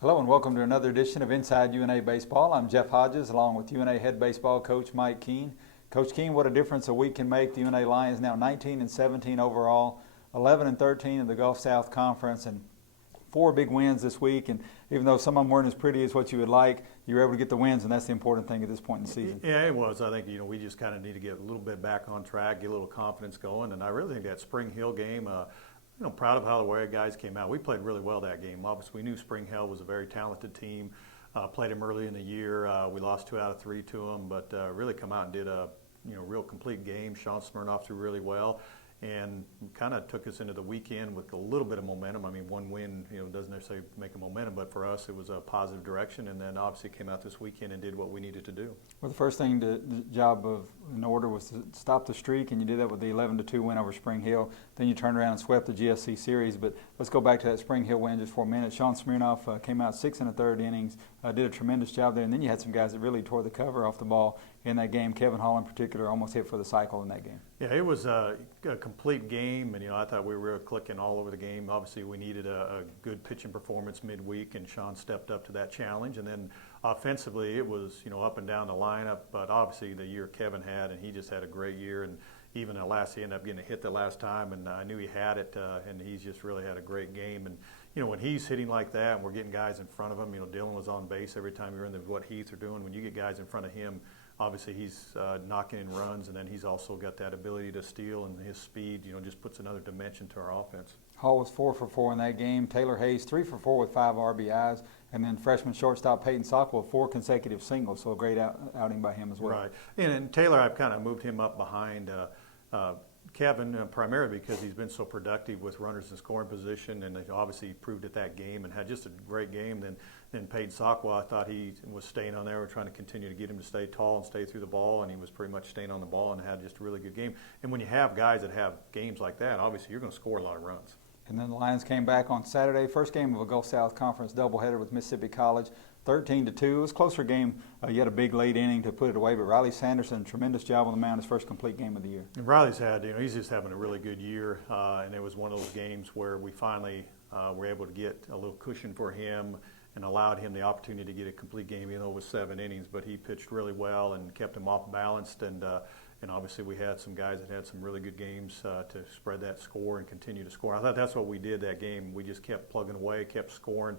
Hello and welcome to another edition of Inside UNA Baseball. I'm Jeff Hodges along with UNA head baseball coach Mike Keene. Coach Keene, what a difference a week can make. The UNA Lions now 19-17 overall, 11-13 in the Gulf South Conference, and 4 big wins this week. And even though some of them weren't as pretty as what you would like, you were able to get the wins, and that's the important thing at this point in the season. Yeah, it was. I think, we just kind of need to get a little bit back on track, get a little confidence going. And I really think that Spring Hill game, proud of how the Warrior guys came out. We played really well that game. Obviously, we knew Spring Hill was a very talented team. Played them early in the year. We lost 2 out of 3 to them, but really come out and did a real complete game. Sean Smirnoff threw really well, and kind of took us into the weekend with a little bit of momentum. I mean, one win, doesn't necessarily make a momentum, but for us, it was a positive direction. And then obviously came out this weekend and did what we needed to do. Well, the first thing the job in order was to stop the streak, and you did that with the 11-2 win over Spring Hill. Then you turned around and swept the GSC series. But let's go back to that Spring Hill win just for a minute. Sean Smirnoff came out 6 1/3 innings, did a tremendous job there. And then you had some guys that really tore the cover off the ball in that game. Kevin Hall in particular almost hit for the cycle in that game. Yeah, it was a complete game, and I thought we were really clicking all over the game. Obviously, we needed a good pitching performance midweek, and Sean stepped up to that challenge. And then offensively, it was up and down the lineup. But obviously, the year Kevin had, and he just had a great year. And even at last, he ended up getting a hit the last time, and I knew he had it. And he's just really had a great game. And when he's hitting like that, and we're getting guys in front of him, Dylan was on base every time you're in what Heath are doing. When you get guys in front of him, obviously he's knocking in runs, and then he's also got that ability to steal, and his speed, just puts another dimension to our offense. Hall was 4 for 4 in that game. Taylor Hayes 3 for 4 with 5 RBIs, and then freshman shortstop Peyton Sockwell 4 consecutive singles. So a great outing by him as well. Right, and Taylor, I've kind of moved him up behind Kevin, primarily because he's been so productive with runners in scoring position, and obviously he proved at that game and had just a great game. Then Peyton Sockwell, I thought he was staying on there. We're trying to continue to get him to stay tall and stay through the ball, and he was pretty much staying on the ball and had just a really good game. And when you have guys that have games like that, obviously you're going to score a lot of runs. And then the Lions came back on Saturday, first game of a Gulf South Conference doubleheader with Mississippi College, 13-2. It was a closer game. You had a big late inning to put it away, but Riley Sanderson, tremendous job on the mound, his first complete game of the year. And Riley's had, he's just having a really good year, and it was one of those games where we finally were able to get a little cushion for him and allowed him the opportunity to get a complete game, even though it was 7 innings. But he pitched really well and kept him off balanced, and obviously we had some guys that had some really good games to spread that score and continue to score. I thought that's what we did that game. We just kept plugging away, kept scoring,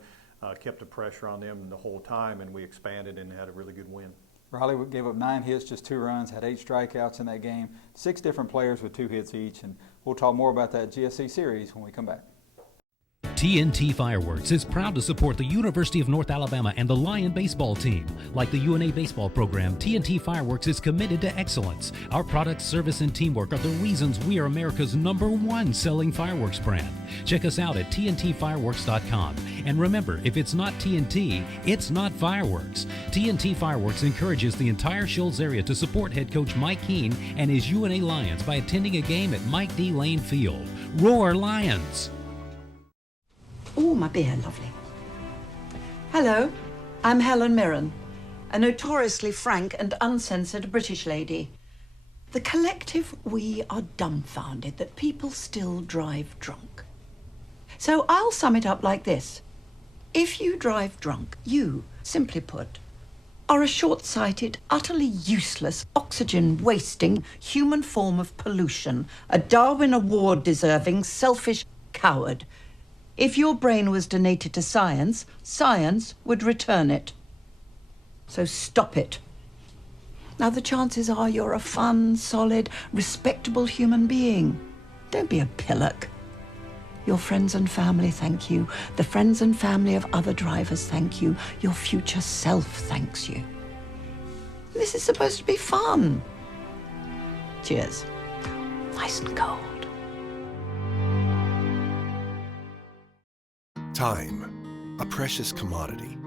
kept the pressure on them the whole time, and we expanded and had a really good win. Riley gave up 9 hits, just 2 runs, had 8 strikeouts in that game, 6 different players with 2 hits each, and we'll talk more about that GSC series when we come back. TNT Fireworks is proud to support the University of North Alabama and the Lion baseball team. Like the UNA baseball program, TNT Fireworks is committed to excellence. Our product, service, and teamwork are the reasons we are America's #1 selling fireworks brand. Check us out at TNTfireworks.com. And remember, if it's not TNT, it's not fireworks. TNT Fireworks encourages the entire Shoals area to support head coach Mike Keene and his UNA Lions by attending a game at Mike D. Lane Field. Roar Lions! Oh, my beer, lovely. Hello, I'm Helen Mirren, a notoriously frank and uncensored British lady. The collective, we are dumbfounded that people still drive drunk. So I'll sum it up like this. If you drive drunk, you, simply put, are a short-sighted, utterly useless, oxygen-wasting human form of pollution, a Darwin Award-deserving, selfish coward. If your brain was donated to science, science would return it. So stop it. Now, the chances are you're a fun, solid, respectable human being. Don't be a pillock. Your friends and family thank you. The friends and family of other drivers thank you. Your future self thanks you. This is supposed to be fun. Cheers. Nice and cold. Time, a precious commodity.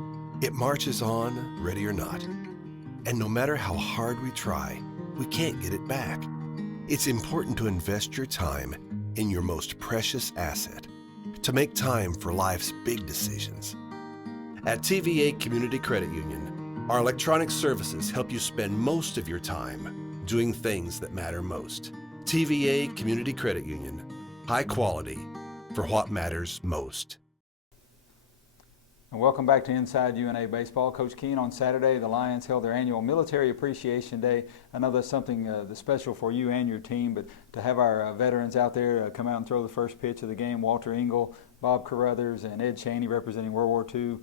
It marches on, ready or not. And no matter how hard we try, we can't get it back. It's important to invest your time in your most precious asset, to make time for life's big decisions. At TVA Community Credit Union, our electronic services help you spend most of your time doing things that matter most. TVA Community Credit Union, high quality for what matters most. And welcome back to Inside UNA Baseball. Coach Keen, on Saturday, the Lions held their annual Military Appreciation Day. I know that's something that's special for you and your team, but to have our veterans out there come out and throw the first pitch of the game, Walter Engel, Bob Carruthers, and Ed Cheney representing World War II,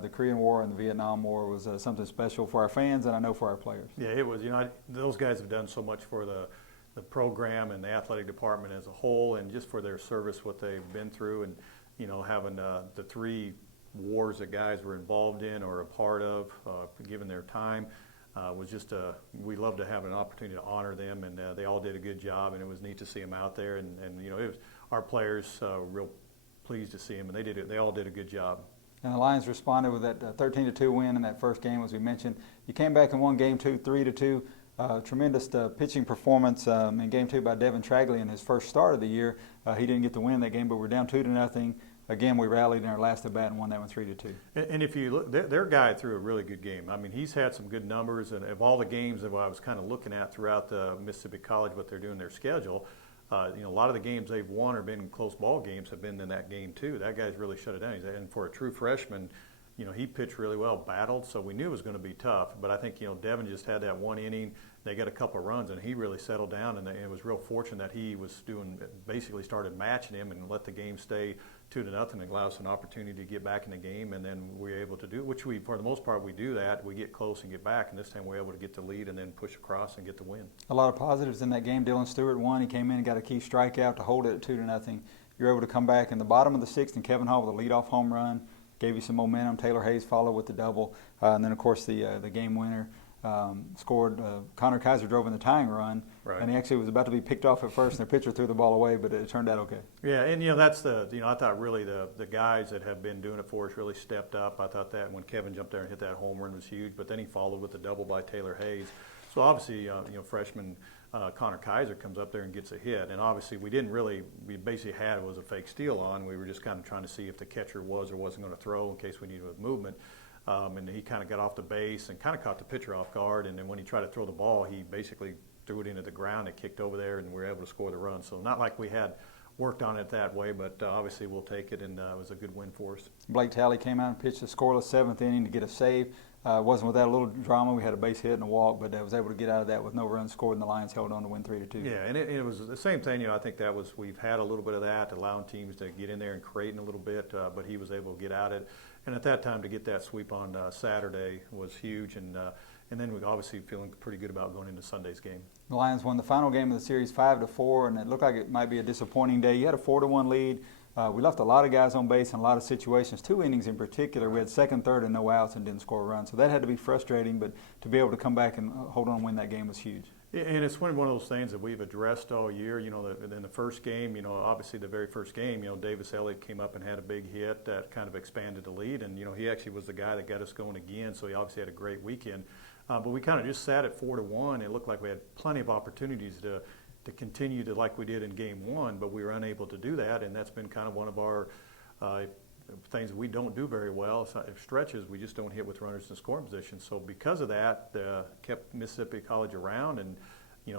the Korean War and the Vietnam War, was something special for our fans and I know for our players. Yeah, it was. Those guys have done so much for the program and the athletic department as a whole, and just for their service, what they've been through, and having the three wars that guys were involved in or a part of, given their time, was just we love to have an opportunity to honor them, and they all did a good job, and it was neat to see them out there, and it was our players real pleased to see them, and they all did a good job. And the Lions responded with that 13-2 win in that first game, as we mentioned. You came back and won Game 2, 3-2. Tremendous pitching performance in Game 2 by Devin Tragley in his first start of the year. He didn't get the win that game, but we're down 2-0. Again, we rallied in our last at bat and won that one 3-2. And if you look, their guy threw a really good game. I mean, he's had some good numbers, and of all the games that I was kind of looking at throughout the Mississippi College, what they're doing, their schedule, a lot of the games they've won or been close ball games have been in that game too. That guy's really shut it down. And for a true freshman, he pitched really well, battled, so we knew it was going to be tough. But I think, Devin just had that one inning. They got a couple of runs, and he really settled down, and it was real fortunate that he was basically started matching him and let the game stay 2-0 and allow us an opportunity to get back in the game, and then we were able to do, which for the most part, we do that. We get close and get back, and this time we were able to get the lead and then push across and get the win. A lot of positives in that game. Dylan Stewart won. He came in and got a key strikeout to hold it at 2-0. You were able to come back in the bottom of the sixth, and Kevin Hall with a leadoff home run gave you some momentum. Taylor Hayes followed with the double, and then of course the game winner scored. Connor Kaiser drove in the tying run, right, and he actually was about to be picked off at first, and their pitcher threw the ball away, but it turned out okay. Yeah, and that's I thought really the guys that have been doing it for us really stepped up. I thought that when Kevin jumped there and hit that home run was huge, but then he followed with the double by Taylor Hayes. So obviously, freshman Connor Kaiser comes up there and gets a hit, and obviously we basically had was a fake steal on. We were just kind of trying to see if the catcher was or wasn't going to throw in case we needed movement. And he kind of got off the base and kind of caught the pitcher off guard, and then when he tried to throw the ball, he basically threw it into the ground. It kicked over there, and we were able to score the run. So not like we had worked on it that way, but obviously we'll take it, and it was a good win for us. Blake Talley came out and pitched a scoreless seventh inning to get a save. Wasn't without a little drama. We had a base hit and a walk, but was able to get out of that with no runs scored, and the Lions held on to win 3-2. Yeah, and it was the same thing. I think we've had a little bit of that, allowing teams to get in there and creating a little bit, but he was able to get out it. And at that time, to get that sweep on Saturday was huge, and then we obviously feeling pretty good about going into Sunday's game. The Lions won the final game of the series 5-4, and it looked like it might be a disappointing day. You had a 4-1 lead. We left a lot of guys on base in a lot of situations. 2 innings in particular, we had second, third, and no outs and didn't score a run. So that had to be frustrating, but to be able to come back and hold on and win that game was huge. And it's one of those things that we've addressed all year. In the first game, obviously the very first game, Davis Elliott came up and had a big hit that kind of expanded the lead, and he actually was the guy that got us going again. So he obviously had a great weekend. But we kind of just sat at 4-1. It looked like we had plenty of opportunities to continue to like we did in Game 1, but we were unable to do that, and that's been kind of one of our things that we don't do very well. If stretches, we just don't hit with runners in scoring position. So because of that, kept Mississippi College around, and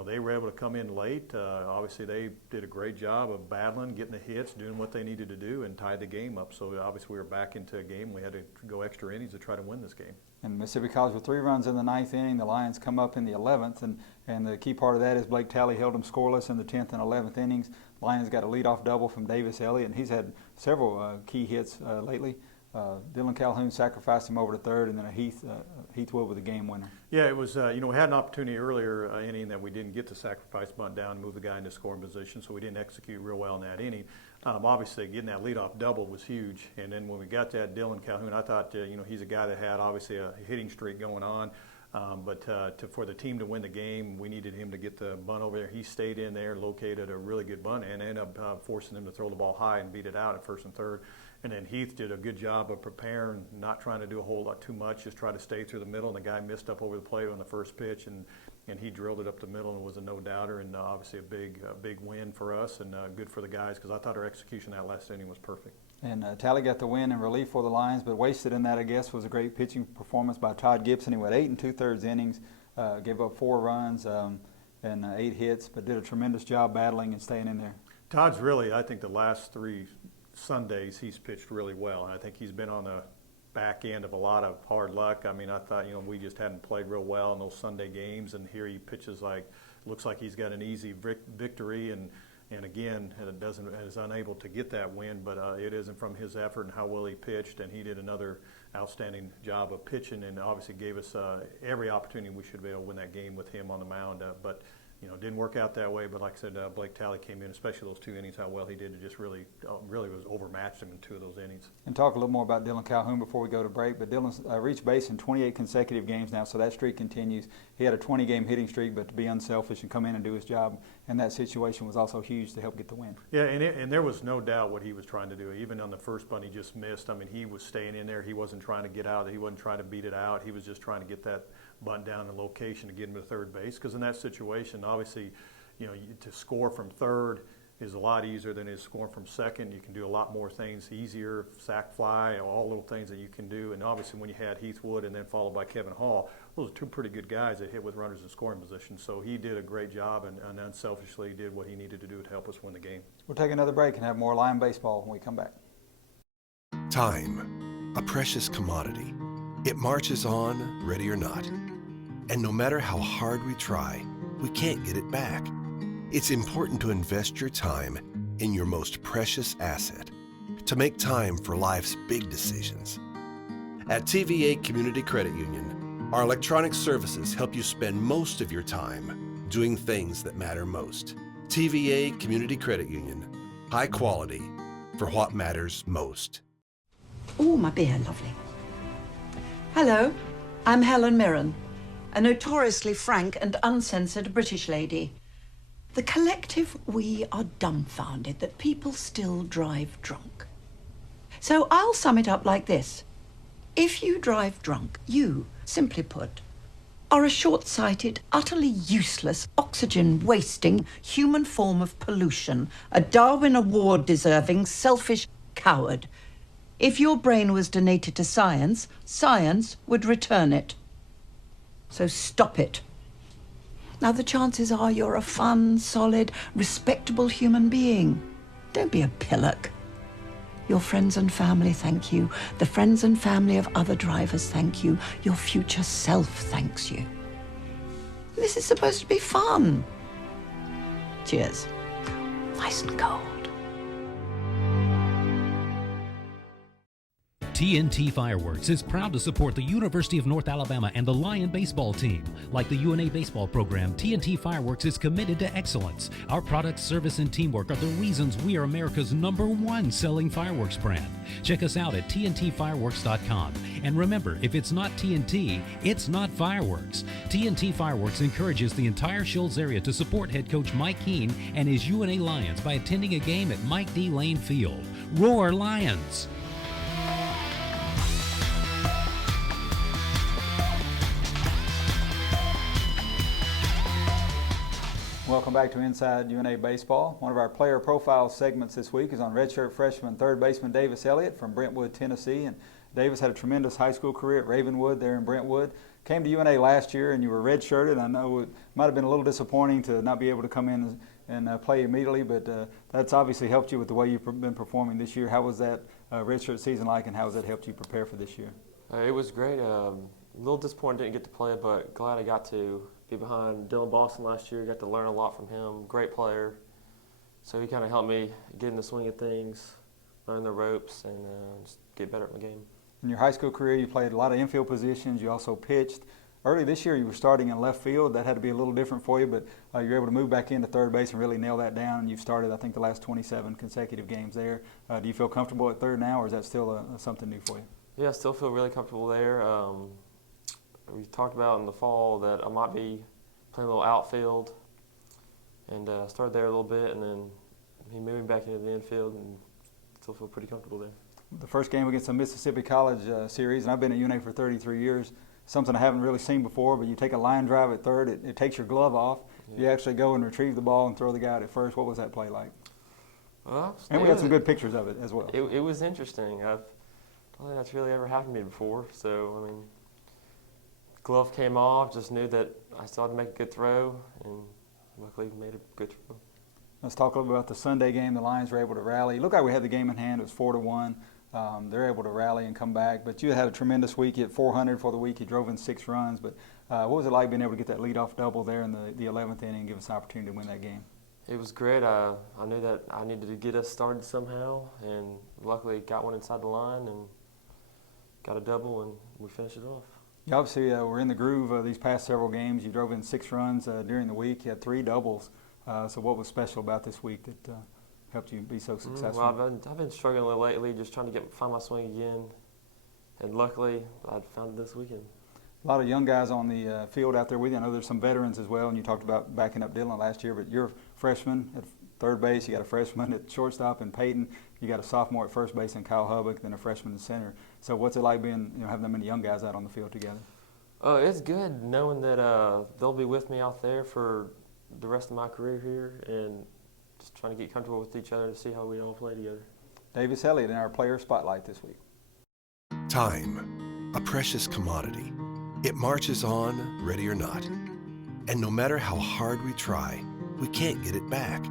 they were able to come in late. Obviously, they did a great job of battling, getting the hits, doing what they needed to do, and tied the game up. So obviously, we were back into a game. We had to go extra innings to try to win this game. And Mississippi College with 3 runs in the 9th inning. The Lions come up in the 11th, and the key part of that is Blake Talley held them scoreless in the 10th and 11th innings. Lions got a leadoff double from Davis Elliott, and he's had several key hits lately. Dylan Calhoun sacrificed him over to third, and then Heath Wood with the game winner. Yeah, it was, we had an opportunity earlier inning that we didn't get the sacrifice bunt down and move the guy into scoring position, so we didn't execute real well in that inning. Obviously, getting that leadoff double was huge, and then when we got that Dylan Calhoun, I thought, he's a guy that had obviously a hitting streak going on. But for the team to win the game, we needed him to get the bunt over there. He stayed in there, located a really good bunt, and ended up forcing them to throw the ball high and beat it out at first and third. And then Heath did a good job of preparing, not trying to do a whole lot too much, just try to stay through the middle. And the guy missed up over the plate on the first pitch, and he drilled it up the middle, and was a no-doubter, and obviously a big win for us, and good for the guys, because I thought our execution that last inning was perfect. And Talley got the win in relief for the Lions, but wasted in that, I guess, was a great pitching performance by Todd Gibson. He went 8 2/3 innings, gave up 4 runs and 8 hits, but did a tremendous job battling and staying in there. Todd's really, I think the last 3 Sundays he's pitched really well, and I think he's been on the back end of a lot of hard luck. I mean, I thought, we just hadn't played real well in those Sunday games, and here he pitches looks like he's got an easy victory, and again, is unable to get that win, but it isn't from his effort and how well he pitched, and he did another outstanding job of pitching, and obviously gave us every opportunity we should be able to win that game with him on the mound, but didn't work out that way. But like I said, Blake Talley came in, especially those 2 innings, how well he did. It just really was overmatched him in 2 of those innings. And talk a little more about Dylan Calhoun before we go to break. But Dylan's reached base in 28 consecutive games now, so that streak continues. He had a 20-game hitting streak, but to be unselfish and come in and do his job in that situation was also huge to help get the win. Yeah, and there was no doubt what he was trying to do. Even on the first bunt he just missed. I mean, he was staying in there. He wasn't trying to get out. He wasn't trying to beat it out. He was just trying to get that bunt down in location to get him to third base. Because in that situation, obviously, to score from third is a lot easier than it is scoring from second. You can do a lot more things easier, sac fly, all little things that you can do. And obviously when you had Heath Wood and then followed by Kevin Hall, those are 2 pretty good guys that hit with runners in scoring position. So he did a great job and unselfishly did what he needed to do to help us win the game. We'll take another break and have more Lion baseball when we come back. Time, a precious commodity. It marches on, ready or not. And no matter how hard we try, we can't get it back. It's important to invest your time in your most precious asset, to make time for life's big decisions. At TVA Community Credit Union, our electronic services help you spend most of your time doing things that matter most. TVA Community Credit Union, high quality for what matters most. Oh, my beer, lovely. Hello, I'm Helen Mirren, a notoriously frank and uncensored British lady. The collective we are dumbfounded that people still drive drunk. So I'll sum it up like this. If you drive drunk, you, simply put, are a short-sighted, utterly useless, oxygen-wasting human form of pollution, a Darwin Award-deserving, selfish coward. If your brain was donated to science, science would return it. So stop it. Now, the chances are you're a fun, solid, respectable human being. Don't be a pillock. Your friends and family thank you. The friends and family of other drivers thank you. Your future self thanks you. This is supposed to be fun. Cheers. Nice and cold. TNT Fireworks is proud to support the University of North Alabama and the Lion baseball team. Like the UNA baseball program, TNT Fireworks is committed to excellence. Our product, service, and teamwork are the reasons we are America's #1 selling fireworks brand. Check us out at tntfireworks.com. And remember, if it's not TNT, it's not fireworks. TNT Fireworks encourages the entire Shoals area to support head coach Mike Keene and his UNA Lions by attending a game at Mike D. Lane Field. Roar Lions! Welcome back to Inside UNA Baseball. One of our player profile segments this week is on redshirt freshman third baseman Davis Elliott from Brentwood, Tennessee. And Davis had a tremendous high school career at Ravenwood there in Brentwood. Came to UNA last year and you were redshirted. I know it might have been a little disappointing to not be able to come in and play immediately, but that's obviously helped you with the way you've been performing this year. How was that redshirt season like, and how has that helped you prepare for this year? It was great. A little disappointed didn't get to play, but glad I got to be behind Dylan Boston last year. Got to learn a lot from him. Great player. So he kind of helped me get in the swing of things, learn the ropes, and just get better at my game. In your high school career, you played a lot of infield positions. You also pitched. Early this year, you were starting in left field. That had to be a little different for you, but you were able to move back into third base and really nail that down. And you've started, I think, the last 27 consecutive games there. Do you feel comfortable at third now, or is that still something new for you? Yeah, I still feel really comfortable there. We talked about in the fall that I might be playing a little outfield, and started there a little bit, and then moving back into the infield, and still feel pretty comfortable there. The first game against the Mississippi College series, and I've been at UNA for 33 years, something I haven't really seen before, but you take a line drive at third, it takes your glove off. Yeah. You actually go and retrieve the ball and throw the guy out at first. What was that play like? Well, and we had some good pictures of it as well. It was interesting. I don't think that's really ever happened to me before, so I mean, glove came off, just knew that I still had to make a good throw, and luckily made a good throw. Let's talk a little bit about the Sunday game. The Lions were able to rally. It looked like we had the game in hand. It was 4-1. they're able to rally and come back. But you had a tremendous week. You had 400 for the week. You drove in 6 runs. But what was it like being able to get that leadoff double there in the 11th inning and give us an opportunity to win that game? It was great. I knew that I needed to get us started somehow, and luckily got one inside the line and got a double, and we finished it off. You obviously were in the groove of these past several games. You drove in 6 runs during the week. You had 3 doubles. So what was special about this week that helped you be so successful? Well, I've been struggling a little lately, just trying to find my swing again, and luckily I found it this weekend. A lot of young guys on the field out there with you. I know there's some veterans as well, and you talked about backing up Dylan last year, but you're a freshman at third base, you got a freshman at shortstop in Peyton, you got a sophomore at first base in Kyle Hubbock, then a freshman in center. So what's it like being, having that many young guys out on the field together? It's good knowing that they'll be with me out there for the rest of my career here, and just trying to get comfortable with each other to see how we all play together. Davis Elliott in our player spotlight this week. Time, a precious commodity. It marches on, ready or not. And no matter how hard we try, we can't get it back.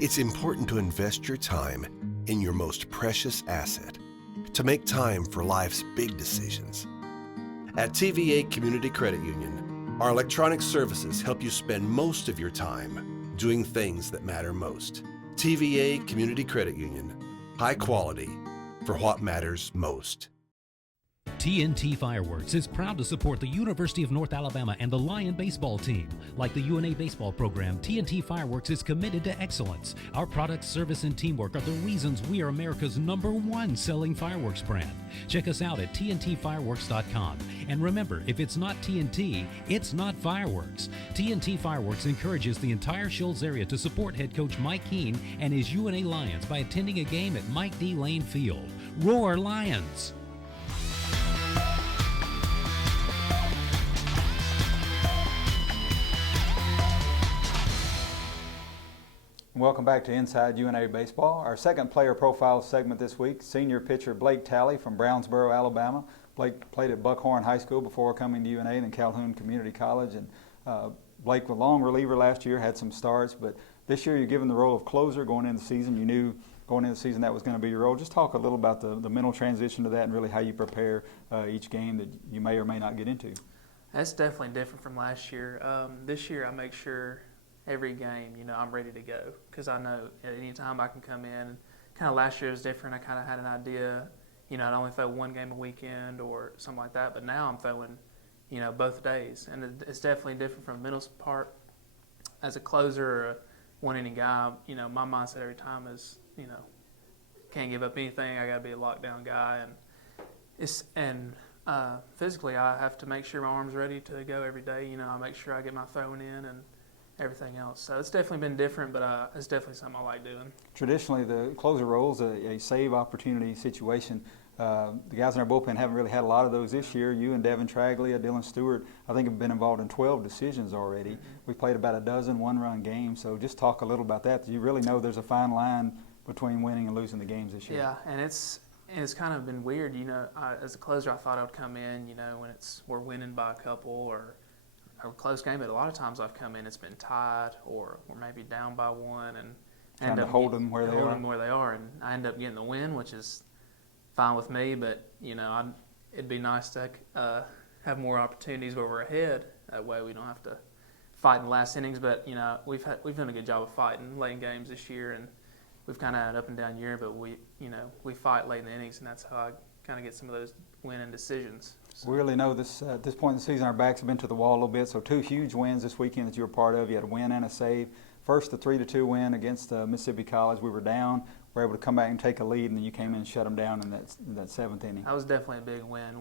It's important to invest your time in your most precious asset, to make time for life's big decisions. At TVA Community Credit Union, our electronic services help you spend most of your time doing things that matter most. TVA Community Credit Union, high quality for what matters most. TNT Fireworks is proud to support the University of North Alabama and the Lion baseball team. Like the UNA baseball program, TNT Fireworks is committed to excellence. Our product, service, and teamwork are the reasons we are America's #1 selling fireworks brand. Check us out at TNTfireworks.com. And remember, if it's not TNT, it's not fireworks. TNT Fireworks encourages the entire Shoals area to support head coach Mike Keene and his UNA Lions by attending a game at Mike D. Lane Field. Roar Lions! Welcome back to Inside UNA Baseball. Our second player profile segment this week, senior pitcher Blake Talley from Brownsboro, Alabama. Blake played at Buckhorn High School before coming to UNA and then Calhoun Community College. And Blake was a long reliever last year, had some starts, but this year you're given the role of closer going into the season. You knew going into the season that was going to be your role. Just talk a little about the mental transition to that and really how you prepare each game that you may or may not get into. That's definitely different from last year. This year I make sure every game, I'm ready to go because I know at any time I can come in. Kind of last year was different. I kind of had an idea, I'd only throw one game a weekend or something like that, but now I'm throwing, both days. And it's definitely different from the middle part. As a closer or a one-inning guy, my mindset every time is, can't give up anything. I got to be a lockdown guy. And physically I have to make sure my arm's ready to go every day. I make sure I get my throwing in and everything else. So it's definitely been different, but it's definitely something I like doing. Traditionally, the closer role is a save opportunity situation. The guys in our bullpen haven't really had a lot of those this year. You and Devin Traglia, Dylan Stewart, I think have been involved in 12 decisions already. Mm-hmm. We've played about a dozen one-run games, so just talk a little about that. Do you really know there's a fine line between winning and losing the games this year? Yeah, and it's kind of been weird. As a closer, I thought I would come in, when we're winning by a couple or a close game, but a lot of times I've come in, it's been tied or we're maybe down by one and trying to hold them where they are, and I end up getting the win, which is fine with me. But it'd be nice to have more opportunities where we're ahead. That way we don't have to fight in the last innings. But we've done a good job of fighting late in games this year, and we've kind of had an up and down year. But we fight late in the innings, and that's how I kind of get some of those winning decisions. So. We really know this at this point in the season, our backs have been to the wall a little bit. So 2 huge wins this weekend that you were part of. You had a win and a save. First, the 3-2 win against Mississippi College. We were down. We were able to come back and take a lead, and then you came in and shut them down in that 7th inning. That was definitely a big win.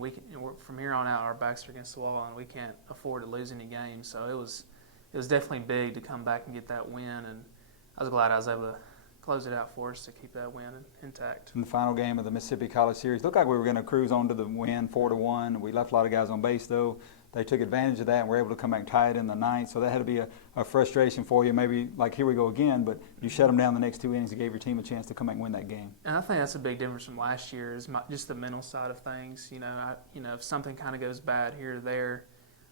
From here on out, our backs are against the wall, and we can't afford to lose any games. So it was definitely big to come back and get that win, and I was glad I was able to close it out for us to keep that win intact. In the final game of the Mississippi College series, looked like we were going to cruise on to the win 4-1. We left a lot of guys on base, though. They took advantage of that and were able to come back and tie it in the 9th. So that had to be a frustration for you. Maybe like, here we go again, but you shut them down the next 2 innings and gave your team a chance to come back and win that game. And I think that's a big difference from last year is just the mental side of things. If something kind of goes bad here or there,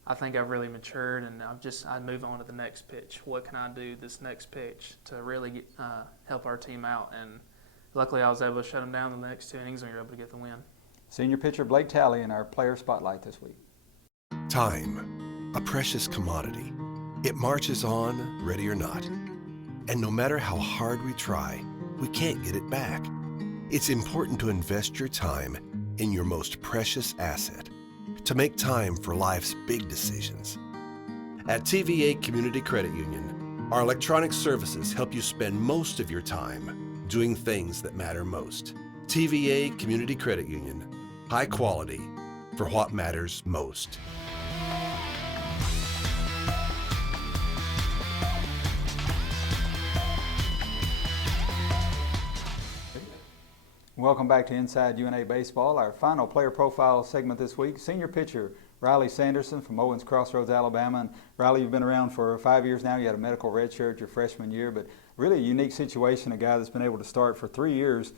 I think I've really matured, and I'd move on to the next pitch. What can I do this next pitch to really help our team out? And luckily I was able to shut them down the next 2 innings and we were able to get the win. Senior pitcher Blake Talley in our player spotlight this week. Time, a precious commodity. It marches on, ready or not. And no matter how hard we try, we can't get it back. It's important to invest your time in your most precious asset, to make time for life's big decisions. At TVA Community Credit Union, our electronic services help you spend most of your time doing things that matter most. TVA Community Credit Union, high quality for what matters most. Welcome back to Inside UNA Baseball. Our final player profile segment this week, senior pitcher Riley Sanderson from Owens Crossroads, Alabama. And Riley, you've been around for 5 years now. You had a medical redshirt your freshman year, but really a unique situation, a guy that's been able to start for 3 years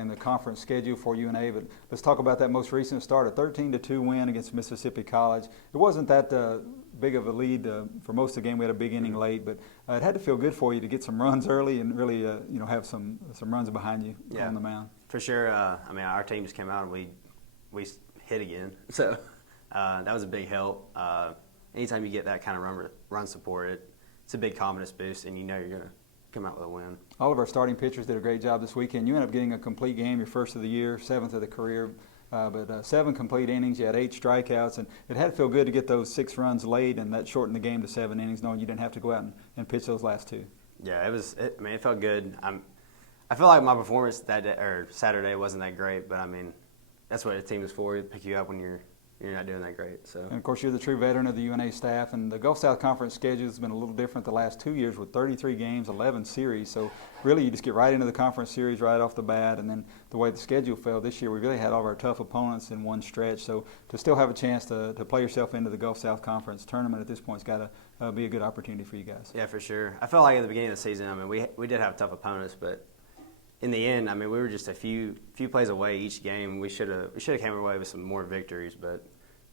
in the conference schedule for UNA. But let's talk about that most recent start, a 13-2 win against Mississippi College. It wasn't that big of a lead for most of the game. We had a big inning late, but it had to feel good for you to get some runs early and really have some runs behind you on the mound. For sure. I mean, our team just came out and we hit again, so that was a big help. Anytime you get that kind of run support, it's a big confidence boost, and you know you're going to come out with a win. All of our starting pitchers did a great job this weekend. You ended up getting a complete game, your first of the year, 7th of the career, but 7 complete innings. You had 8 strikeouts, and it had to feel good to get those 6 runs late, and that shortened the game to 7 innings, knowing you didn't have to go out and pitch those last 2. Yeah, it felt good. I feel like my performance that day, or Saturday wasn't that great, but I mean, that's what a team is for, to pick you up when you're not doing that great. So. And of course, you're the true veteran of the UNA staff, and the Gulf South Conference schedule has been a little different the last 2 years with 33 games, 11 series. So really, you just get right into the conference series right off the bat, and then the way the schedule fell this year, we really had all of our tough opponents in one stretch. So to still have a chance to play yourself into the Gulf South Conference tournament at this point has got to be a good opportunity for you guys. Yeah, for sure. I felt like at the beginning of the season, I mean, we did have tough opponents, but in the end, I mean, we were just a few plays away each game. We should have came away with some more victories, but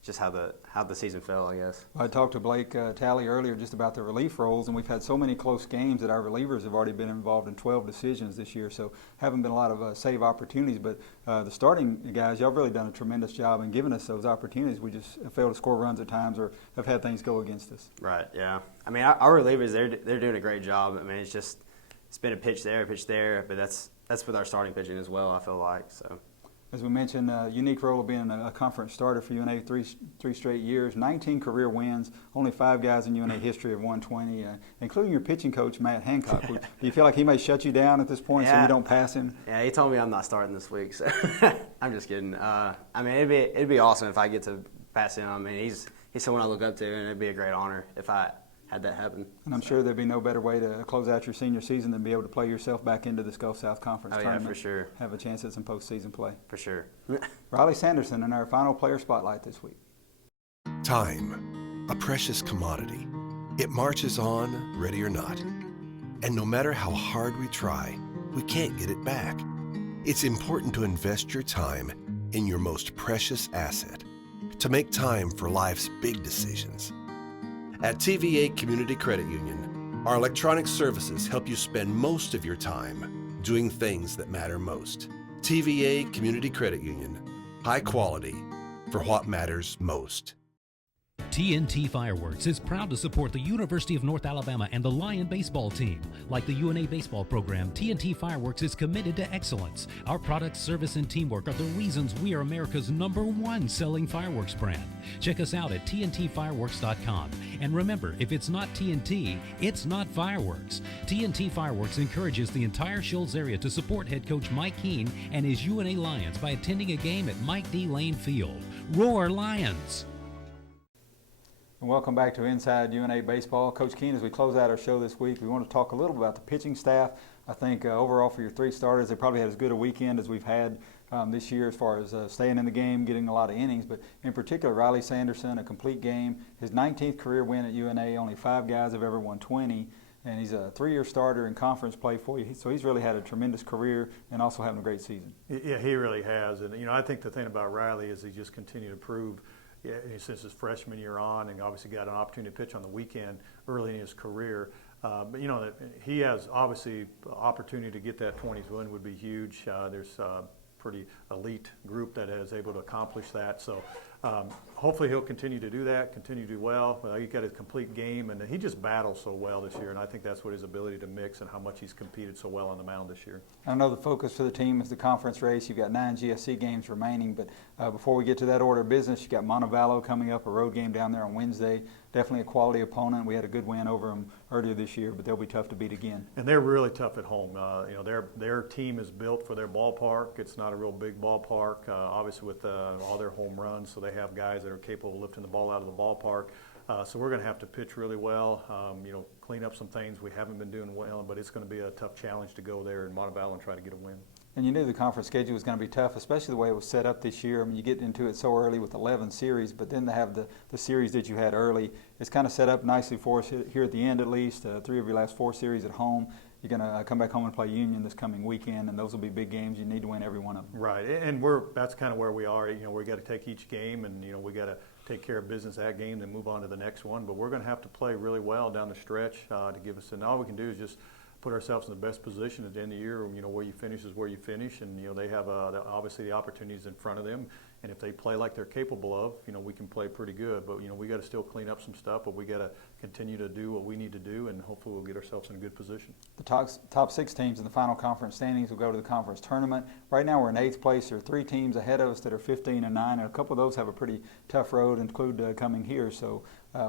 just how the season fell, I guess. I talked to Blake Talley earlier just about the relief roles, and we've had so many close games that our relievers have already been involved in 12 decisions this year, so haven't been a lot of save opportunities. But the starting guys, y'all have really done a tremendous job in giving us those opportunities. We just failed to score runs at times or have had things go against us. Right, yeah. I mean, our relievers, they're doing a great job. I mean, it's been a pitch there, but that's with our starting pitching as well, I feel like. So, as we mentioned, unique role of being a conference starter for UNA, three straight years, 19 career wins. Only 5 guys in UNA history have won 20, including your pitching coach, Matt Hancock. Do you feel like he may shut you down at this point so you don't pass him? Yeah, he told me I'm not starting this week, so I'm just kidding. I mean, it'd be awesome if I get to pass him. I mean, he's someone I look up to, and it'd be a great honor if I had that happen. And I'm sure there'd be no better way to close out your senior season than be able to play yourself back into this Gulf South Conference tournament. Yeah, for sure. Have a chance at some postseason play. For sure. Riley Sanderson in our final player spotlight this week. Time, a precious commodity. It marches on, ready or not. And no matter how hard we try, we can't get it back. It's important to invest your time in your most precious asset, to make time for life's big decisions. At TVA Community Credit Union, our electronic services help you spend most of your time doing things that matter most. TVA Community Credit Union, high quality for what matters most. TNT Fireworks is proud to support the University of North Alabama and the Lion baseball team. Like the UNA baseball program, TNT Fireworks is committed to excellence. Our product, service, and teamwork are the reasons we are America's #1 selling fireworks brand. Check us out at TNTfireworks.com. And remember, if it's not TNT, it's not fireworks. TNT Fireworks encourages the entire Shoals area to support head coach Mike Keene and his UNA Lions by attending a game at Mike D. Lane Field. Roar Lions! And welcome back to Inside UNA Baseball. Coach Keene, as we close out our show this week, we want to talk a little about the pitching staff. I think overall for your 3 starters, they probably had as good a weekend as we've had this year as far as staying in the game, getting a lot of innings. But in particular, Riley Sanderson, a complete game. His 19th career win at UNA. Only 5 guys have ever won 20. And he's a 3-year starter in conference play for you. So he's really had a tremendous career and also having a great season. Yeah, he really has. And, I think the thing about Riley is he just continued to prove since his freshman year on, and obviously got an opportunity to pitch on the weekend early in his career. But you know, he has obviously opportunity to get that 20th win would be huge. There's a pretty elite group that is able to accomplish that. So hopefully he'll continue to do that, continue to do well. He got a complete game, and he just battles so well this year, and I think that's what his ability to mix and how much he's competed so well on the mound this year. I know the focus for the team is the conference race. You've got 9 GSC games remaining, but before we get to that order of business, you've got Montevallo coming up, a road game down there on Wednesday. Definitely a quality opponent. We had a good win over them earlier this year, but they'll be tough to beat again. And they're really tough at home. You know, their team is built for their ballpark. It's not a real big ballpark, obviously with all their home runs, so they have guys that are capable of lifting the ball out of the ballpark. So we're going to have to pitch really well, you know, clean up some things we haven't been doing well, but it's going to be a tough challenge to go there in Montevallo and try to get a win. And you knew the conference schedule was going to be tough, especially the way it was set up this year. I mean, you get into it so early with 11 series, but then to have the series that you had early, it's kind of set up nicely for us here at the end at least. 3 of your last 4 series at home. You're going to come back home and play Union this coming weekend, and those will be big games. You need to win every one of them. Right, and that's kind of where we are. You know, we got to take each game, and you know, we got to take care of business that game, then move on to the next one. But we're going to have to play really well down the stretch to give us. And all we can do is just put ourselves in the best position at the end of the year. You know, where you finish is where you finish, and you know they have obviously the opportunities in front of them. And if they play like they're capable of, you know, we can play pretty good. But you know, we got to still clean up some stuff. But we got to continue to do what we need to do, and hopefully we'll get ourselves in a good position. The top 6 teams in the final conference standings will go to the conference tournament. Right now we're in 8th place. There are 3 teams ahead of us that are 15 and 9, and a couple of those have a pretty tough road, include coming here. So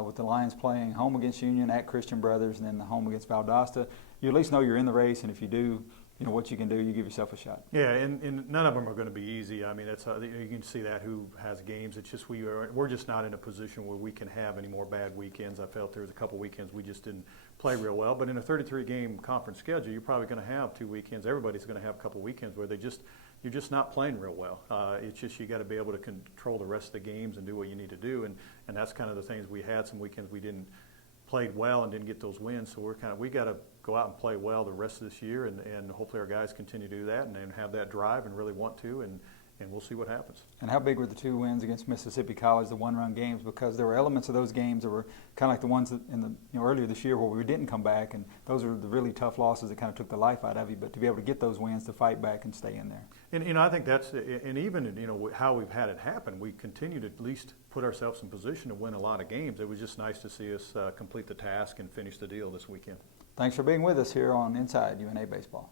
with the Lions playing home against Union, at Christian Brothers, and then the home against Valdosta, you at least know you're in the race, and if you do, you know what you can do. You give yourself a shot. Yeah, and none of them are going to be easy. I mean, that's you can see that who has games. It's just we're just not in a position where we can have any more bad weekends. I felt there was a couple weekends we just didn't play real well. But in a 33-game conference schedule, you're probably going to have 2 weekends. Everybody's going to have a couple weekends where you're just not playing real well. It's just you got to be able to control the rest of the games and do what you need to do. And that's kind of the things we had. Some weekends we didn't played well and didn't get those wins. So we got to go out and play well the rest of this year, and hopefully our guys continue to do that and have that drive and really want to, and we'll see what happens. And how big were the 2 wins against Mississippi College, the 1-run games? Because there were elements of those games that were kind of like the ones that earlier this year where we didn't come back, and those are the really tough losses that kind of took the life out of you. But to be able to get those wins, to fight back and stay in there. And you know, I think that's, and even you know how we've had it happen, we continue to at least put ourselves in position to win a lot of games. It was just nice to see us complete the task and finish the deal this weekend. Thanks for being with us here on Inside UNA Baseball.